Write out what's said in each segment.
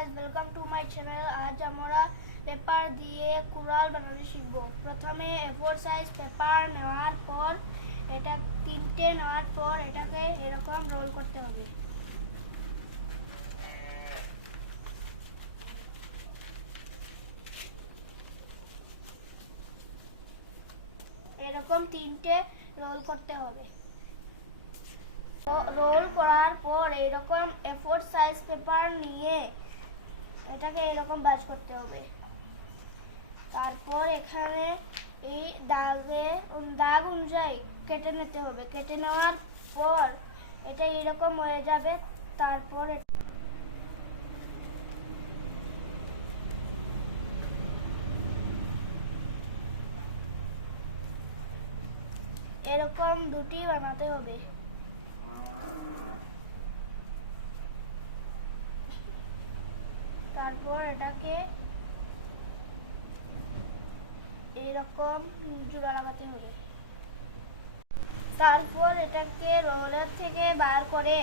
Guys, welcome to my channel. আজ আমরা paper দিয়ে কুড়াল বানানো শিখব। প্রথমে A4 সাইজ পেপার নেওয়ার পর এটা তিনটে নেওয়ার পর এটাকে এরকম রোল করতে হবে। এরকম তিনটে রোল করতে হবে। রোল করার পর এরকম A4 সাইজ পেপার নিয়ে এটাকে এরকম ভাঁজ করতে হবে। তারপর এখানে এই দাগ অনুযায়ী কেটে নিতে হবে। কেটে নেওয়ার পর এটা এরকম হয়ে যাবে। তারপর এরকম দুটি বানাতে হবে। তারপর এটাকে এরকম জোড়া লাগাতে হবে। তারপর এটাকে রোলার থেকে বার করে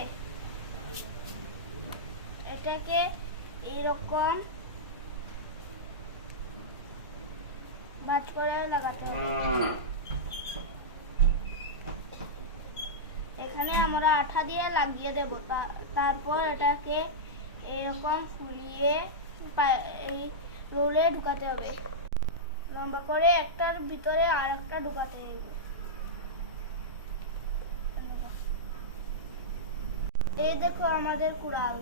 এটাকে এরকম ভাঁজ করে লাগাতে হবে। এখানে আমরা আঠা দিয়ে লাগিয়ে দেব। তারপর এটাকে এরকম ফুলিয়ে এই রোলে ঢুকাতে হবে। লম্বা করে একটার ভিতরে আর একটা ঢুকাতে হবে। এই দেখো আমাদের কুড়াল।